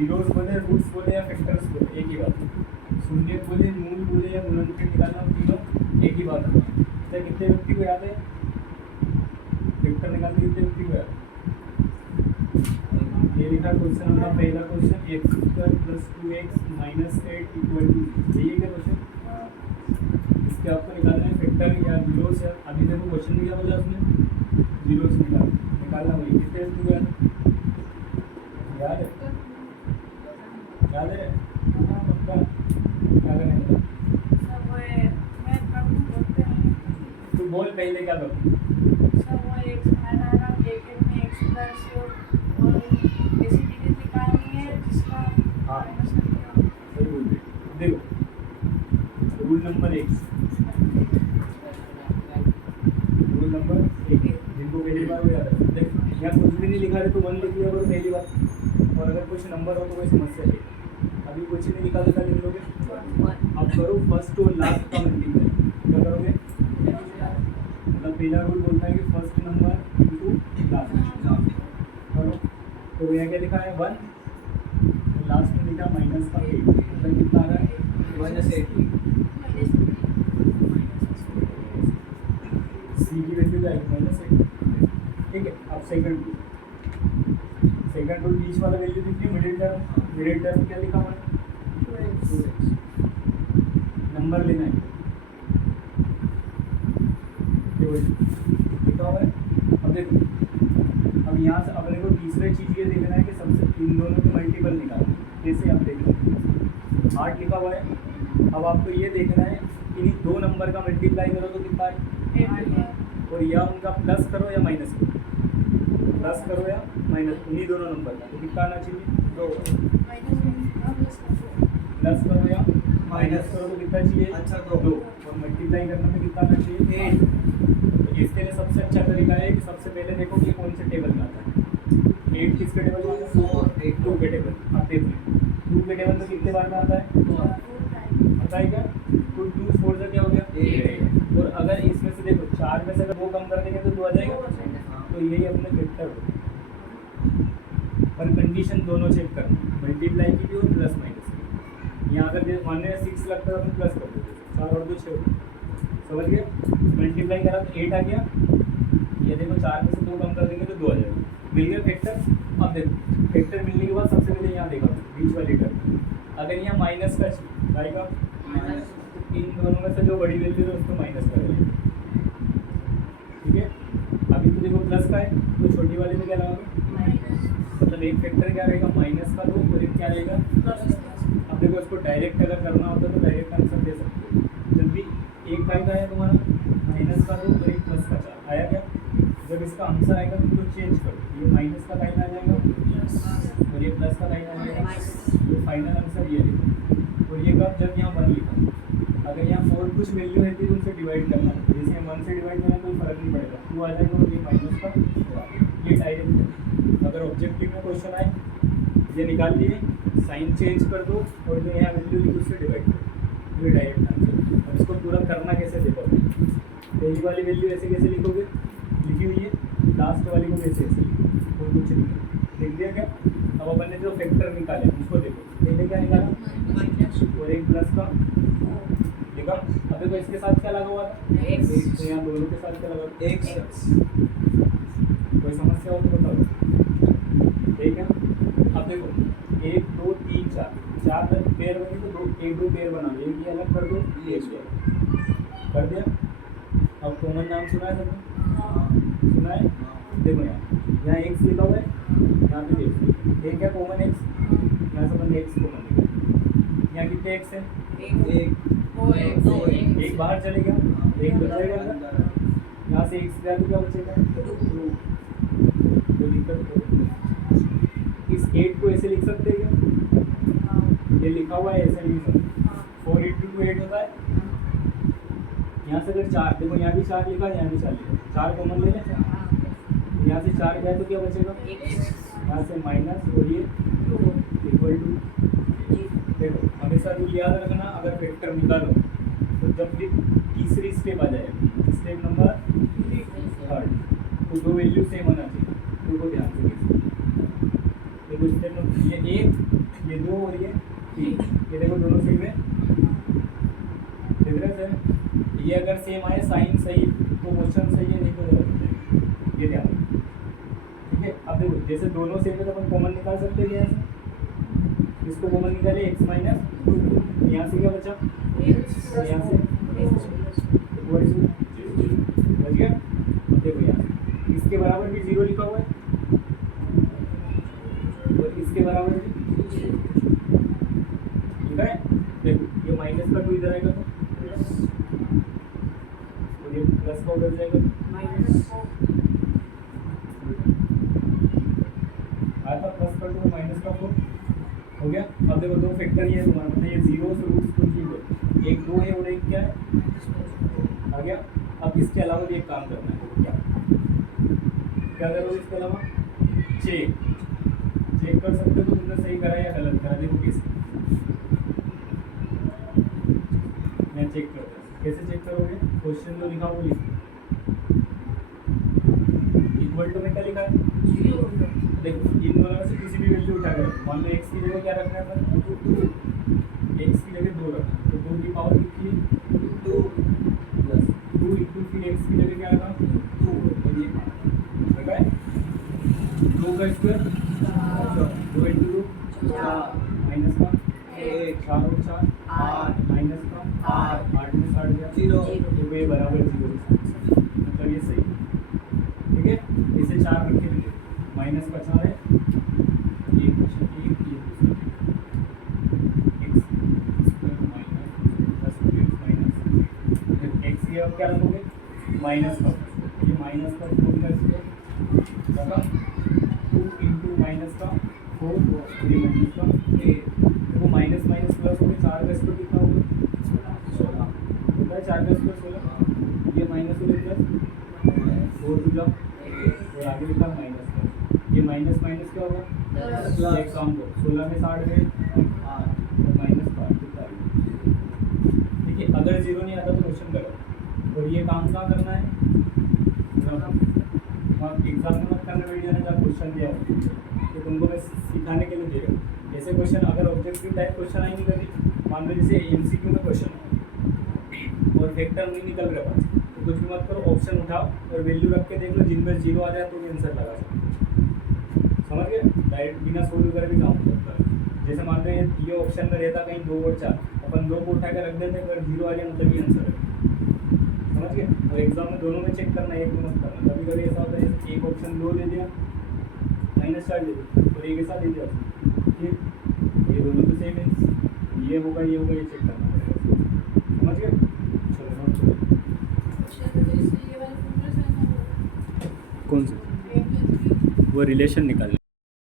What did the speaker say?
Zeros बोले, roots बोले या फैक्टर्स बोले, एक ही बात है। शून्य बोले, मूल बोले या गुणनखंड निकालना, तीनों एक ही बात है। तो कितने व्यक्ति को याद है वेक्टर निकालने, कितने व्यक्ति को याद है? ये लिखा क्वेश्चन अपना पहला question, x square plus 2x minus 8 equal to, यही क्या क्वेश्चन? इसके आपको निकालना है फैक्टर या जीरोस। या अभी देखो क्वेश्चन में क्या बोला उसने, जीरोस निकालना वही। कितने व्यक्ति को याद है? याद है पक्का? क्या करें तो बोल पहले क्या करूँ? हाँ सही बोल रहे। देखो रूल नंबर 1, रूल नंबर 1 जिनको पहली बार हो याद है, देख यहाँ कुछ भी नहीं लिखा है तो 1 लिख लिया करो पहली बार। और अगर कुछ नंबर हो तो कोई समस्या है, अभी कुछ नहीं लिखा था लिख लोगे। अब करो फर्स्ट और लास्ट का मल्टीप्लाई, क्या करोगे? मतलब पहला रूल बोलता है कि फर्स्ट नंबर इनटू लास्ट करो। तो यहाँ क्या लिखा है 1, लास्ट में लिखा माइनस का 8, मतलब कितना आ रहा है? -8। सी की वैल्यू क्या है? -8। ठीक है। अब सेकंड रूल बीच वाला वैल्यू कितनी? मिडिल टर्म क्या लिखा हुआ है? 2x। नंबर लेना है, लिखा हुआ है। अब देखो, अब यहाँ से अपने को तीसरे चीज़ ये देखना है कि सबसे इन दोनों के मल्टीपल निकालना है। कैसे आप देख लो, 8 लिखा हुआ है। अब आपको ये देखना है कि इन दो नंबर का मल्टीप्लाई करो तो कितना है? 8। और या उनका प्लस करो या माइनस करो, प्लस करो या माइनस, उन्हीं दोनों नंबर का। तो कितना आना चाहिए? 2। प्लस करो या माइनस करो तो कितना चाहिए? अच्छा 2। और मल्टीप्लाई करने में कितना आना चाहिए? 8। तो इसके लिए सबसे अच्छा तरीका है कि सबसे पहले देखो कि कौन से टेबल में आता है। 8 किसके टेबल में? 2 के टेबल। अब देखो 2 के टेबल में कितने बार में आता है? पता है क्या? तो 2 4 से क्या हो गया? 8। और अगर इसमें से देखो 4 में से अगर 2 कम कर देंगे तो 2 आ जाएगा। तो यही अपने फैक्टर हो। पर कंडीशन दोनों चेक करना, मल्टीप्लाई की भी और प्लस माइनस की। यहाँ अगर मान लिया 6 लगता है तो प्लस कर देते, 4 और 2 6। समझ गए? मल्टीप्लाई करा तो 8 आ गया। ये देखो 4 में से 2 कम कर देंगे तो 2 आ जाएगा। मिल गया फैक्टर। अब देखो फैक्टर मिलने के बाद सबसे पहले यहाँ देखा बीच वाले टर्म, अगर यहाँ माइनस का आएगा, इन दोनों में से जो बड़ी वैल्यू है उसको माइनस कर देंगे। ठीक है। अभी तो देखो प्लस का है तो छोटी वाले में क्या लगाओगे? मतलब एक फैक्टर क्या रहेगा? माइनस का 2 और एक क्या रहेगा? प्लस। अब देखो इसको डायरेक्ट अगर करना होता तो डायरेक्ट आंसर दे सकते हो। जब भी एक का है तुम्हारा माइनस का 2 और एक प्लस का 4 आया क्या? जब इसका आंसर आएगा तो इसको चेंज करो, ये माइनस का लाइन आ जाएगा और ये प्लस का लाइन आ जाएगा। तो फाइनल आंसर ये है। और ये कब? जब यहाँ 1 लिखा। अगर यहाँ 4 कुछ वैल्यू रहती है तो उनसे डिवाइड करना है, जैसे 1 से डिवाइड करना कोई फर्क नहीं पड़ेगा, 2 आ जाएगा और ये माइनस का, ये डायरेक्ट है। अगर ऑब्जेक्टिव में क्वेश्चन आए ये निकाल लिए, साइन चेंज कर दो और जो यहाँ वैल्यू लिखी उससे डिवाइड करो, ये डायरेक्ट आंसर। अब इसको पूरा करना कैसे देखो, पहली वाली वैल्यू ऐसे कैसे लिखोगे? लिखी हुई है, लास्ट वाली को कैसे ऐसे लिखो, और कुछ नहीं देख दिया क्या? अब अपन ने जो फैक्टर निकाले उसको देखो, पहले क्या निकाला? और एक प्लस का लिखा। अब देखो इसके साथ क्या लगा हुआ था? x। तो यहाँ दोनों के साथ क्या लगा? x। कोई समस्या हो तो बताओ। ठीक है। अब देखो 1 2 3 4 पेयर बनी तो 1 2 पेयर बना, एक ये अलग कर दो, ये कर दिया। अब कॉमन नाम सुना है सबने? सुना है? देखो यहाँ x लिखा हुआ है, यहाँ पे x, एक क्या कॉमन x, यहाँ से अपन x कॉमन लिखा। यहाँ कितने x है? एक बाहर चलेगा, एक बचेगा अंदर। यहाँ से x जाए तो क्या बचेगा? 2। तो दिक्कत इस 8 को ऐसे लिख सकते हैं क्या? ये लिखा हुआ है ऐसे नहीं सकते। 4 × 2 8 होता है। यहाँ से अगर 4, देखो यहाँ भी 4 लिखा है, यहाँ भी 4 लिखा है, 4 कॉमन ले लें। यहाँ से 4 गया तो क्या बचेगा? यहाँ से माइनस और ये इक्वल टू। देखो हमेशा रूल याद रखना, अगर वेक्टर निकालो तो जब भी तीसरी स्टेप आ जाएगी, स्टेप नंबर 3 तो 2 वैल्यू सेम होना चाहिए। तो ध्यान से देखो स्टेप नंबर ये 1 ये 2 और ये 3, ये देखो दोनों सेम है, डिफरेंस है। ये अगर सेम आए साइन सही तो क्वेश्चन सही है, नहीं तो गलत हो जाएगा, ये ध्यान रखो, ठीक है। अब देखो जैसे दोनों सेम है तो अपन कॉमन निकाल सकते हैं यहाँ से, इसको कॉमन निकाले x माइनस, यहाँ से क्या बचा, यहाँ से बच गया। देखो यहाँ इसके बराबर भी 0 लिखा हुआ है और इसके बराबर भी लिखा है। देखो ये माइनस का 2 इधर आएगा तो ये प्लस का उधर जाएगा माइनस, आया था प्लस का 2 माइनस का 4 हो गया। अब देखो 2 फैक्टर ये है तुम्हारा, मतलब ये 0 से रूट्स कुछ भी है, एक 2 है और एक क्या है आ गया। अब इसके अलावा भी एक काम करना है, क्या क्या करोगे इसके अलावा, चेक कर सकते हो तो तुमने सही करा या गलत करा। देखो कैसे मैं चेक करता हूँ, कैसे चेक करोगे, क्वेश्चन जो लिखा वो लिखो, इक्वल टू में क्या लिखा है, देखो इन दोनों में से किसी भी वैल्यू उठा कर, मान लो x की जगह क्या रखना है, x की जगह 2 रखना, तो 2 की पावर कितनी है 2 प्लस 2 इक्वल, फिर x की जगह क्या रखा 2 और ये रखा है 2 का स्क्वायर 2 इंटू 2 माइनस का 1 4 और 4 8 माइनस का 8 में 60 गया 0, तो ये बराबर 0, मतलब ये सही, ठीक है। इसे 4 रख के माइनस का 4 है, ये क्वेश्चन एक ये x square minus plus minus x ये अब क्या रखोगे माइनस का, ये माइनस का 4 का स्क्वायर रखा 2 इंटू माइनस का 4 ये माइनस का 8, देखो माइनस माइनस प्लस हो गया, 4 का स्क्वायर कितना होगा 16 होता है, 4 का स्क्वायर 16, ये माइनस हो गया प्लस 4 टू जा और आगे लिखा माइनस का, ये माइनस माइनस क्या होगा प्लस, एक काम करो 16 में 60 गए 8 और माइनस 5 कितना है, ठीक है। अगर 0 नहीं आता तो क्वेश्चन करो, और ये काम कहाँ करना है, एग्जाम में मत करना वीडियो ने जब क्वेश्चन दिया हो तो तुमको मैं सिखाने के लिए दे रहा हूँ। ऐसे क्वेश्चन अगर ऑब्जेक्टिव टाइप क्वेश्चन आएंगे कभी, मान लो जैसे एमसीक्यू में क्वेश्चन और फैक्टर नहीं निकल रहा पास, तो कुछ भी मत करो, ऑप्शन उठाओ और वैल्यू रख के देख लो, जिनमें 0 आ जाए तो भी आंसर लगा सकते, समझ गए, डायरेक्ट बिना सोल्व करे भी काम हो सकता है। जैसे मान लो ये ऑप्शन में रहता कहीं 2 और 4, अपन 2 को उठा के रख देते, अगर 0 आ जाए मतलब ये आंसर है, समझ गए। और एग्जाम में दोनों में चेक करना, एक में मत करना, कभी कभी ऐसा होता है एक ऑप्शन 2 दे दिया -4 दे दिया और एक ऐसा दे दिया, ठीक, ये दोनों तो सेम है, ये होगा ये चेक करना पड़ेगा, समझ गए। चलो नोट करो, कौन सा वो रिलेशन निकाल